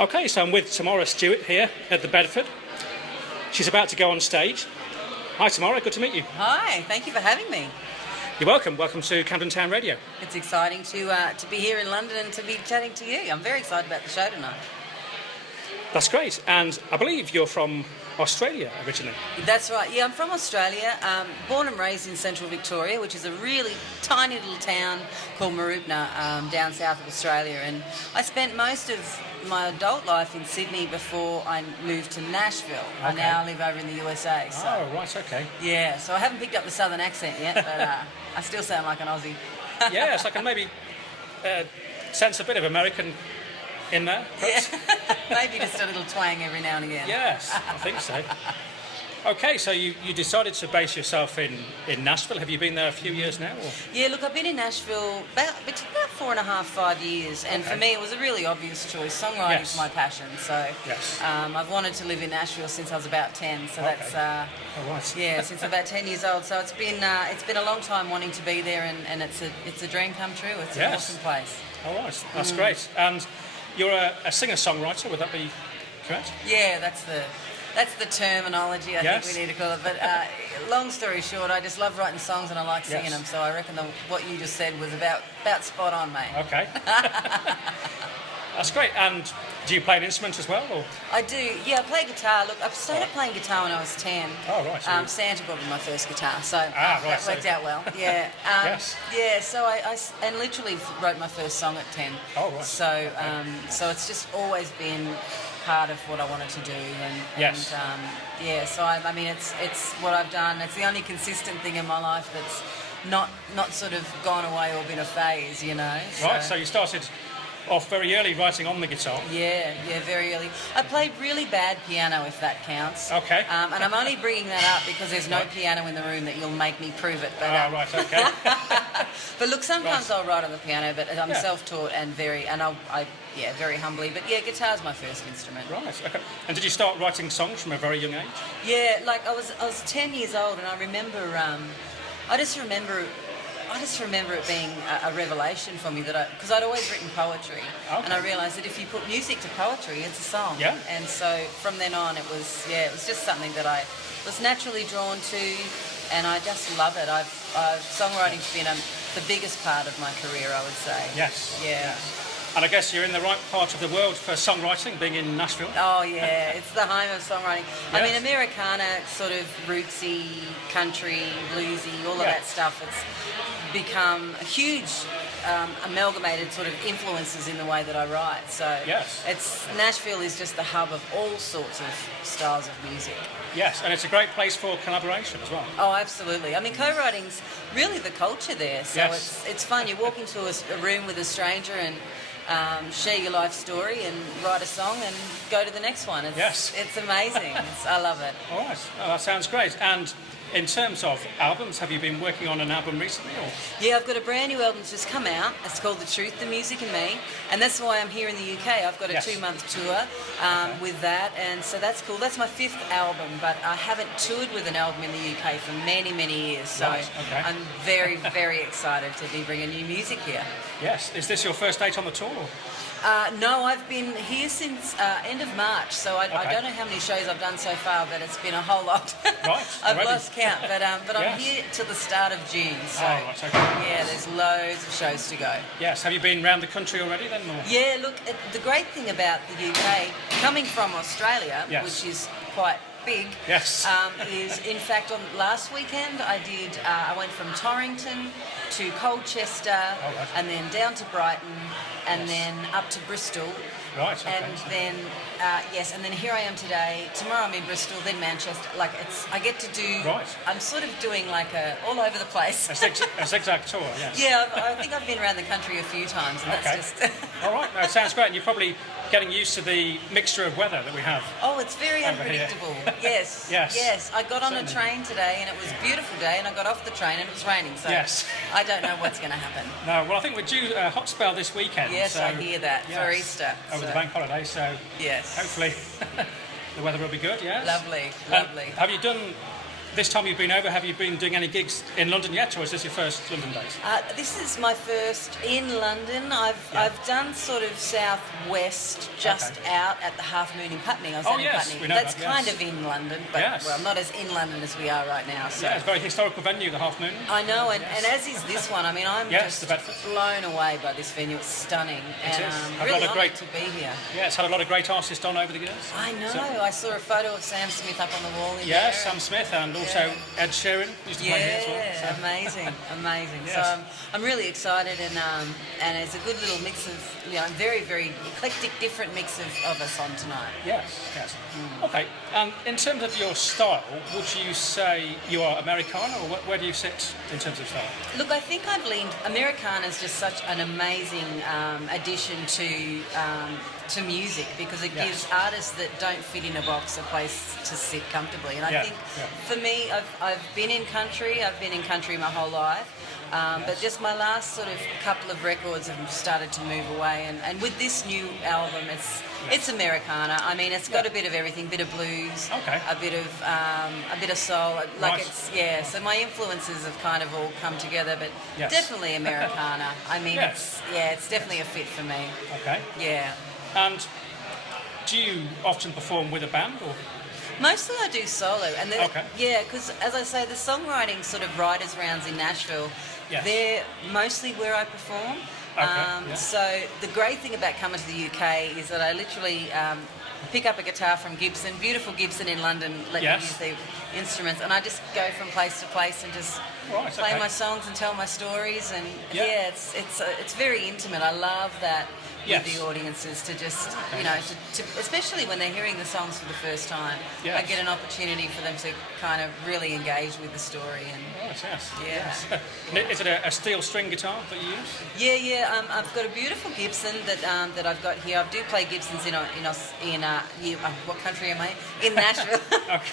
Okay, so I'm with Tamara Stewart here at the Bedford. She's about to go on stage. Hi Tamara, good to meet you. Hi, thank you for having me. You're welcome. Welcome to Camden Town Radio. It's exciting to be here in London and to be chatting to you. I'm very excited about the show tonight. That's great. And I believe you're from Australia originally. That's right. Yeah, I'm from Australia. Born and raised in central Victoria, which is a really tiny little town called Mooroopna down south of Australia. And I spent most of my adult life in Sydney before I moved to Nashville. Okay. I now live over in the USA. So, oh, right, okay. Yeah, so I haven't picked up the southern accent yet, but I still sound like an Aussie. Yes, I can maybe sense a bit of American in there. Yeah. Maybe just a little twang every now and again. Yes, I think so. Okay, so you decided to base yourself in Nashville. Have you been there a few years now? Or? Yeah, look, I've been in Nashville about 4.5, 5 years, and for me it was a really obvious choice. Songwriting is my passion, so I've wanted to live in Nashville since I was about 10. So that's yeah, since about 10 years old. So it's been a long time wanting to be there, and it's a dream come true. It's an awesome place. All right, that's great. And you're a singer-songwriter, would that be correct? Yeah, that's the terminology I think we need to call it. But long story short, I just love writing songs and I like singing them. So I reckon what you just said was about spot on, mate. Okay. That's great. And do you play an instrument as well? Or? I do. Yeah, I play guitar. Look, I started playing guitar when I was 10. Oh, right. Santa got me my first guitar, so that worked out well. Yeah. Yeah, so I literally wrote my first song at 10. Oh, right. So, so it's just always been part of what I wanted to do, and so I mean it's what I've done. It's the only consistent thing in my life that's not sort of gone away or been a phase, you know. Right. So you started off very early writing on the guitar. Yeah, very early. I played really bad piano, if that counts. Okay. And I'm only bringing that up because there's no piano in the room that you'll make me prove it. But, right, okay. But look, sometimes I'll write on the piano, but I'm self-taught and very humbly. But yeah, guitar's my first instrument. Right, okay. And did you start writing songs from a very young age? Yeah, like I was 10 years old, and I remember, I just remember it being a revelation for me because I'd always written poetry, and I realised that if you put music to poetry, it's a song. Yeah. And so from then on, it was just something that I was naturally drawn to, and I just love it. Songwriting's been the biggest part of my career, I would say. Yes. Yeah. Yes. And I guess you're in the right part of the world for songwriting, being in Nashville. Oh yeah, it's the home of songwriting. Yes. I mean, Americana, sort of rootsy, country, bluesy, all of that stuff. It's become a huge amalgamated sort of influences in the way that I write. So Nashville is just the hub of all sorts of styles of music. Yes, and it's a great place for collaboration as well. Oh, absolutely. I mean, co-writing's really the culture there. So it's fun. You walk into a room with a stranger and share your life story and write a song and go to the next one. It's amazing. I love it. All right. Oh, that sounds great. And in terms of albums, have you been working on an album recently? Or? Yeah, I've got a brand new album that's just come out. It's called The Truth, The Music and Me, and that's why I'm here in the UK. I've got a 2-month tour with that, and so that's cool. That's my 5th album, but I haven't toured with an album in the UK for many, many years, so I'm very, very excited to be bringing new music here. Yes. Is this your first date on the tour? No, I've been here since end of March, so I don't know how many shows I've done so far, but it's been a whole lot. Right. I've lost count, but I'm here till the start of June, so yeah, there's loads of shows to go. Yes. Have you been around the country already then? Or? Yeah, look, the great thing about the UK, coming from Australia, which is quite big, is in fact on last weekend I went from Torrington to Colchester and then down to Brighton and then up to Bristol. Right. Okay. And then and then here I am today. Tomorrow I'm in Bristol, then Manchester. Like I get to do. Right. I'm sort of doing like all over the place. A zigzag tour. Yes. Yeah, I think I've been around the country a few times, and that's just. All right. No, sounds great. And you're probably getting used to the mixture of weather that we have. Oh, it's very unpredictable. Yes. Yes. I got on a train today, and it was a beautiful day, and I got off the train, and it was raining. So I don't know what's going to happen. No. Well, I think we're due a hot spell this weekend. Yes, so, I hear that for Easter. Over the bank holiday, so hopefully the weather will be good. Yes. Lovely. Have you done this time you've been over, have you been doing any gigs in London yet, or is this your first London days? This is my first in London. I've done sort of southwest, just out at the Half Moon in Putney. I was out in Putney. We know That's that, kind of in London, but well, not as in London as we are right now. So. Yeah, it's a very historical venue, the Half Moon. I know, and as is this one. I mean, I'm just the Bedford. blown away by this venue. It's stunning, and really honoured to be here. Yeah, it's had a lot of great artists on over the years. I know. I saw a photo of Sam Smith up on the wall. Yes, Sam Smith, and also Ed Sheeran used to play here as well. Yeah, amazing. Yes. So I'm really excited, and it's a good little mix of very, very eclectic, different mix of us on tonight. Yes. Okay, and in terms of your style, would you say you are Americana, or where do you sit in terms of style? Look, I think I've leaned. Americana is just such an amazing addition to music, because it gives artists that don't fit in a box a place to sit comfortably. And I think for me, I've been in country. I've been in country my whole life. But just my last sort of couple of records have started to move away, and with this new album, it's Americana. I mean, it's got a bit of everything, a bit of blues, a bit of soul. Like So my influences have kind of all come together, but definitely Americana. I mean, it's definitely a fit for me. Okay. Yeah. And do you often perform with a band, or? Mostly I do solo, and because as I say, the songwriting sort of writers' rounds in Nashville, they're mostly where I perform. So the great thing about coming to the UK is that I literally pick up a guitar from Gibson, beautiful Gibson in London, let me use the instruments, and I just go from place to place and just play my songs and tell my stories, and it's very intimate. I love that. With the audiences to just, to especially when they're hearing the songs for the first time, I get an opportunity for them to kind of really engage with the story. And Is it a steel string guitar that you use? Yeah. I've got a beautiful Gibson that I've got here. I do play Gibsons in what country am I? In Nashville.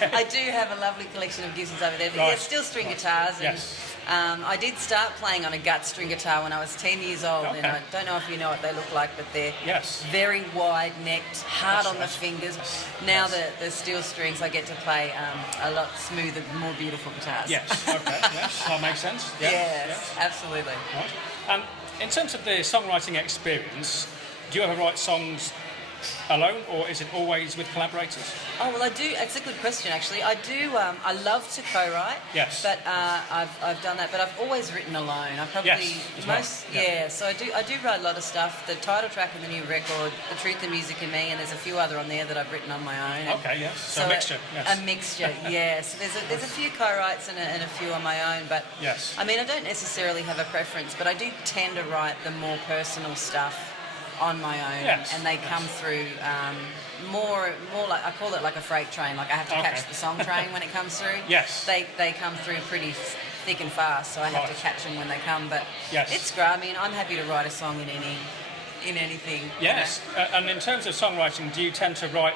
I do have a lovely collection of Gibsons over there. But steel string guitars. And, I did start playing on a gut string guitar when I was 10 years old, and I don't know if you know what they look like, but they're very wide-necked, hard on the fingers. Now the steel strings, I get to play a lot smoother, more beautiful guitars. That makes sense. Yes, absolutely. Right. And in terms of the songwriting experience, do you ever write songs alone, or is it always with collaborators? Oh, well, I do. It's a good question, actually. I do. I love to co-write. But I've done that. But I've always written alone. I probably So I do write a lot of stuff. The title track of the new record, "The Truth and Music in Me," and there's a few other on there that I've written on my own. So a mixture. A mixture. So there's a few co-writes and a few on my own. But I mean, I don't necessarily have a preference, but I do tend to write the more personal stuff on my own, and they come through more like, I call it like a freight train. Like I have to catch the song train when it comes through. They come through pretty thick and fast, so I have to catch them when they come. But it's great. I mean, I'm happy to write a song in anything. And in terms of songwriting, do you tend to write,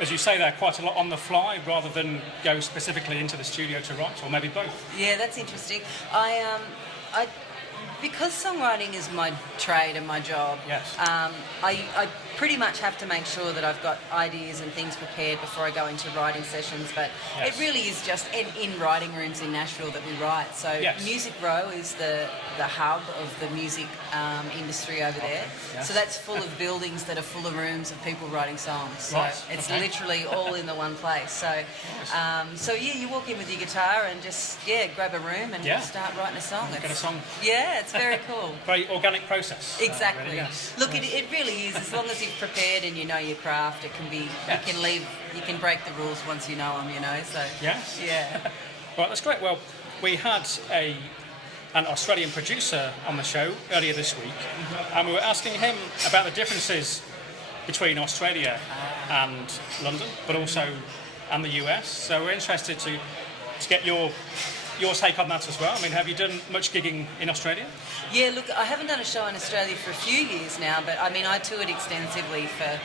as you say there, quite a lot on the fly rather than go specifically into the studio to write, or maybe both? Yeah, that's interesting. Because songwriting is my trade and my job, I pretty much have to make sure that I've got ideas and things prepared before I go into writing sessions, but it really is just in writing rooms in Nashville that we write. So Music Row is the hub of the music industry over there. So that's full of buildings that are full of rooms of people writing songs. So it's literally all in the one place. So you walk in with your guitar and just grab a room and start writing a song. Get a song. Yeah, it's very cool. Very organic process. Exactly. Really, Look, it really is. As long as you've prepared and you know your craft, it can be. You can break the rules once you know them. So. Right, that's great. Well, we had an Australian producer on the show earlier this week, and we were asking him about the differences between Australia and London, but also and the US. So we're interested to get your take on that as well. I mean, have you done much gigging in Australia? Yeah, look, I haven't done a show in Australia for a few years now, but I mean, I toured extensively for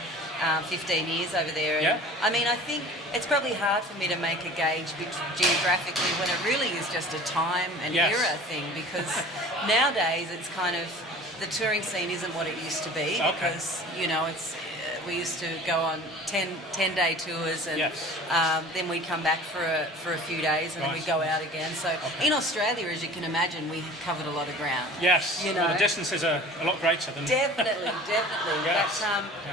15 years over there. And, I mean, I think it's probably hard for me to make a gauge geographically when it really is just a time and era thing, because nowadays it's kind of, the touring scene isn't what it used to be, because, we used to go on 10-day tours, and then we'd come back for a few days, and then we'd go out again. So in Australia, as you can imagine, we covered a lot of ground. Yes, well, the distances are a lot greater than... Definitely. Yes.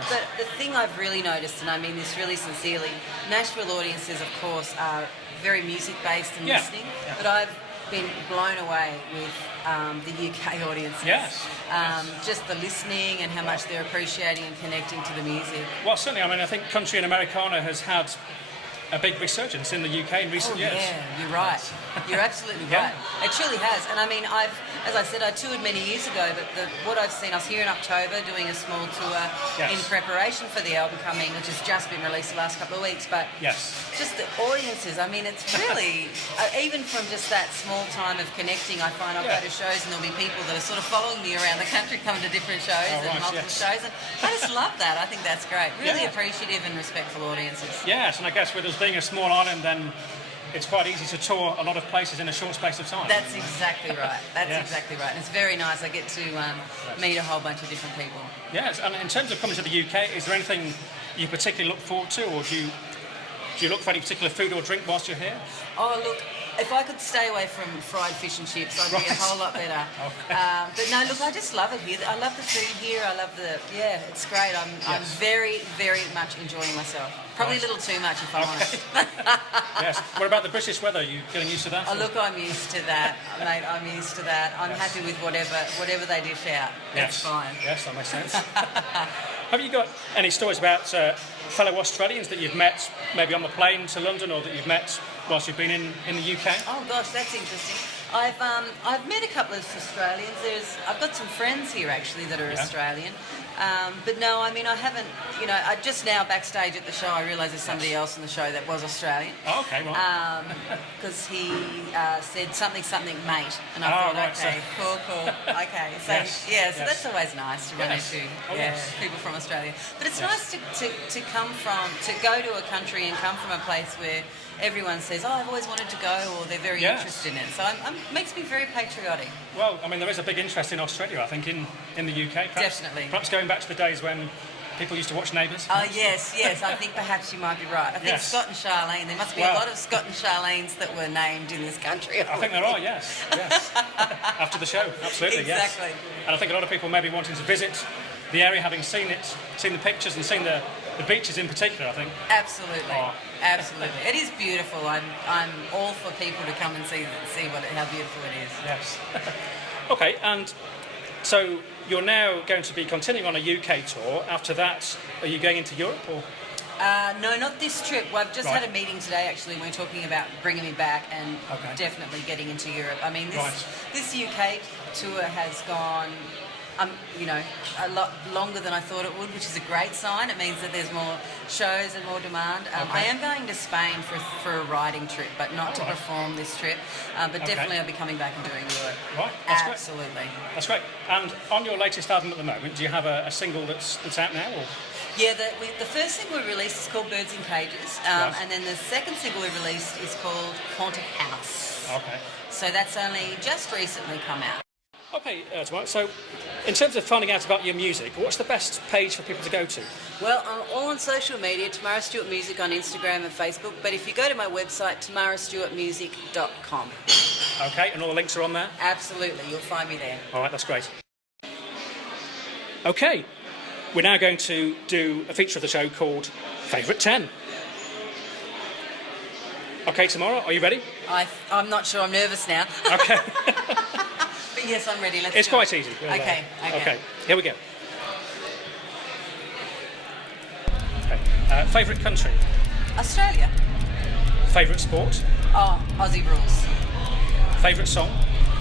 But the thing I've really noticed, and I mean this really sincerely, Nashville audiences, of course, are very music-based and listening, but I've been blown away with the UK audiences. Yes. Just the listening and how much they're appreciating and connecting to the music. Well, certainly. I mean, I think country and Americana has had a big resurgence in the UK in recent years. Yeah, you're right. You're absolutely right. It truly has. And I mean, as I said, I toured many years ago, but what I've seen, I was here in October doing a small tour in preparation for the album coming, which has just been released the last couple of weeks. But just the audiences, I mean, it's really, even from just that small time of connecting, I find I'll go to shows and there'll be people that are sort of following me around the country, coming to different shows and multiple shows. And I just love that. I think that's great. Really appreciative and respectful audiences. Yes, and I guess with us being a small island, then it's quite easy to tour a lot of places in a short space of time. That's exactly right. Exactly right. And it's very nice. I get to meet a whole bunch of different people. Yes, and in terms of coming to the UK, is there anything you particularly look forward to, or do you look for any particular food or drink whilst you're here? Oh, look, if I could stay away from fried fish and chips, I'd be a whole lot better. But no, look, I just love it here. I love the food here. I love it's great. I'm very, very much enjoying myself. Probably a little too much, if I'm honest. Yes. What about the British weather? Are you getting used to that? Oh, look, I'm used to that, mate. I'm used to that. I'm happy with whatever they dish out. That's fine. Yes, that makes sense. Have you got any stories about fellow Australians that you've met, maybe on the plane to London, or that you've met whilst you've been in the UK? Oh gosh, that's interesting. I've met a couple of Australians. I've got some friends here actually that are Australian. But no, I mean, I haven't, I just now backstage at the show, I realised there's somebody else in the show that was Australian. Oh, okay, right. Because he said something, mate. And I thought, okay, cool. Okay. So that's always nice to run into people from Australia. But it's nice to go to a country and come from a place where everyone says, I've always wanted to go, or they're very interested in it. So it makes me very patriotic. Well, I mean, there is a big interest in Australia, I think, in the UK. Definitely. Perhaps going back to the days when people used to watch Neighbours. Oh, yes. I think perhaps you might be right. I think Scott and Charlene, there must be a lot of Scott and Charlenes that were named in this country. I think there are, yes. After the show, absolutely, exactly. Yes. And I think a lot of people may be wanting to visit the area, having seen the pictures and seen the beaches in particular, I think. Absolutely. Absolutely. It is beautiful. I'm all for people to come and see how beautiful it is. Yes. Okay, and so you're now going to be continuing on a UK tour. After that, are you going into Europe, or? No, not this trip. Well, I've just had a meeting today, actually, and we're talking about bringing me back and definitely getting into Europe. I mean, this UK tour has gone a lot longer than I thought it would, which is a great sign. It means that there's more shows and more demand. I am going to Spain for a riding trip, but not to perform this trip. But definitely I'll be coming back and doing Europe. Right, that's absolutely. Great. That's great. And on your latest album at the moment, do you have a single that's out now? Or? Yeah, the first single we released is called Birds in Cages, and then the second single we released is called Haunted House. Okay. So that's only just recently come out. Okay, Tamara, so in terms of finding out about your music, what's the best page for people to go to? Well, I'm all on social media, Tamara Stewart Music on Instagram and Facebook, but if you go to my website, tamarastewartmusic.com. Okay, and all the links are on there? Absolutely, you'll find me there. All right, that's great. Okay, we're now going to do a feature of the show called Favourite 10. Okay, Tamara, are you ready? I'm not sure, I'm nervous now. Okay. But yes, I'm ready. It's quite easy. Okay. Here we go. Okay. Favourite country? Australia. Favourite sport? Oh, Aussie rules. Favourite song?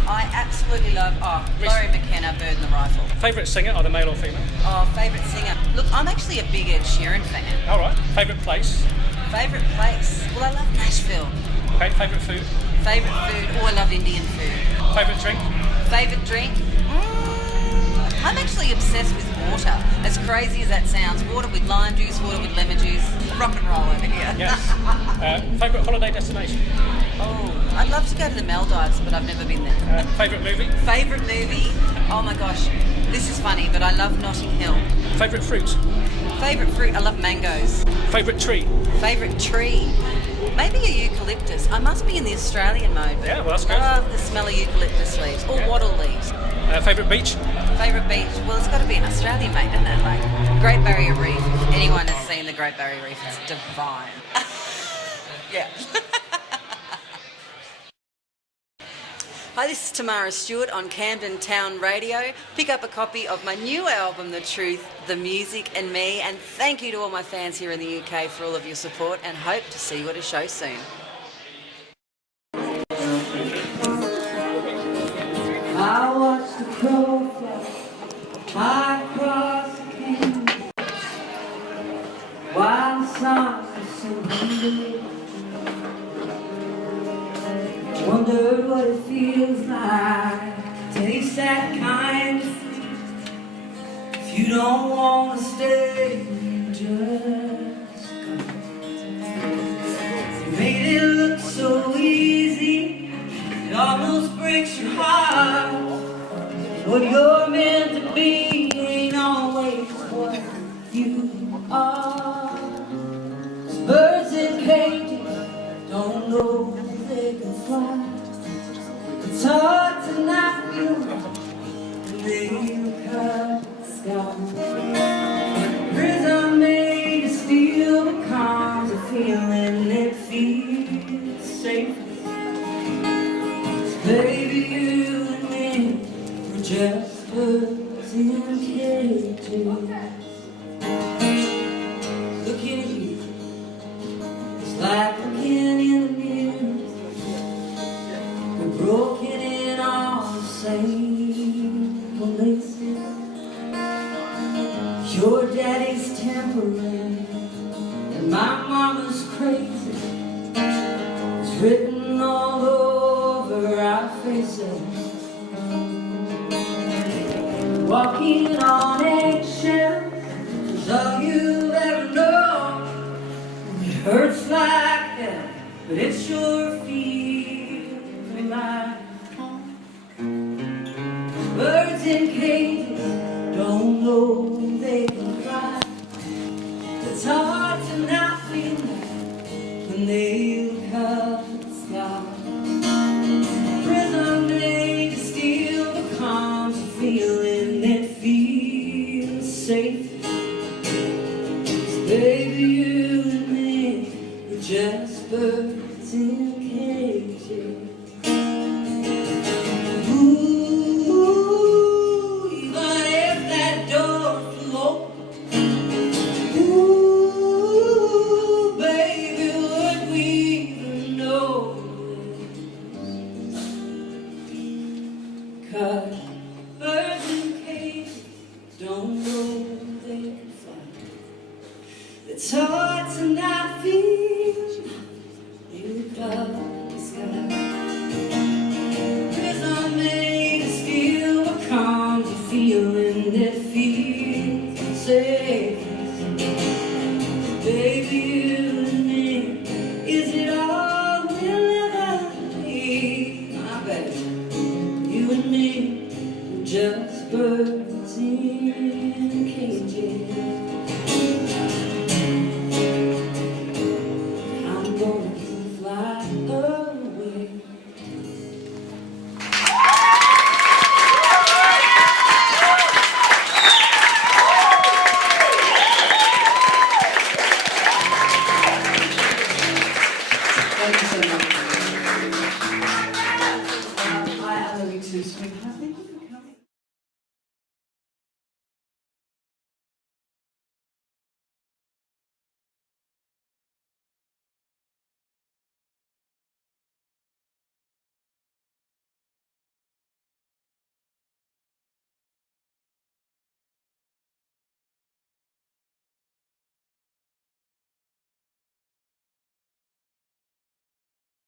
I absolutely love Laurie McKenna, Bird and the Rifle. Favourite singer, either male or female? Oh, favourite singer. Look, I'm actually a big Ed Sheeran fan. All right. Favourite place? Favourite place? Well, I love Nashville. Okay. Favourite food? Favourite food? Oh, I love Indian food. Favourite drink? Favourite drink? I'm actually obsessed with water. As crazy as that sounds, water with lime juice, water with lemon juice. Rock and roll over here. Yes. Favourite holiday destination? Oh, I'd love to go to the Maldives, but I've never been there. Favourite movie? Favourite movie? Oh my gosh, this is funny, but I love Notting Hill. Favourite fruit? Favourite fruit? I love mangoes. Favourite tree? Favourite tree? Maybe a eucalyptus. I must be in the Australian mode. Yeah, well, that's good. I love the smell of eucalyptus leaves or wattle leaves. Favourite beach? Favourite beach? Well, it's got to be in Australia, mate, isn't it? Like Great Barrier Reef. If anyone has seen the Great Barrier Reef, it's divine. Yeah. Hi, this is Tamara Stewart on Camden Town Radio. Pick up a copy of my new album, The Truth, The Music and Me, and thank you to all my fans here in the UK for all of your support, and hope to see you at a show soon. I watched the crow fly high across the canyon while the sun was so blue. Wondered what it feels like to taste that kind of fruit. If you don't want to stay, just go. You made it look so easy, it almost breaks your heart. What you're meant to be ain't always what you are. 'Cause birds in cages don't know they can fly. It's hard to not feel when they look up the sky. Prison made to steal the calm, the feeling that feels safe. 'Cause baby, you and me, we're just birds in cages. Looking at you, it's like looking in the mirror. We're broken in all the same places. Your daddy's temperament and my mama's crazy. It's written all over our faces. Walking on eggshells is all you ever know. It hurts like hell, but it sure feels like home. Birds in cages don't know they can fly. It's hard to not feel that when they look up at the sky. Prison made to steal the calm, the feeling that feels safe. 'Cause baby, you and me, we're just birds in cages. Ooh, even if that door flew open, ooh, baby, would we even know? 'Cause birds in cages don't know they can fly. It's hard to not feel you above the sky. Prison made to steal what calms you, feeling that feels safe. Baby, you and me, is it all we'll ever need? My baby, you and me, we're just birds in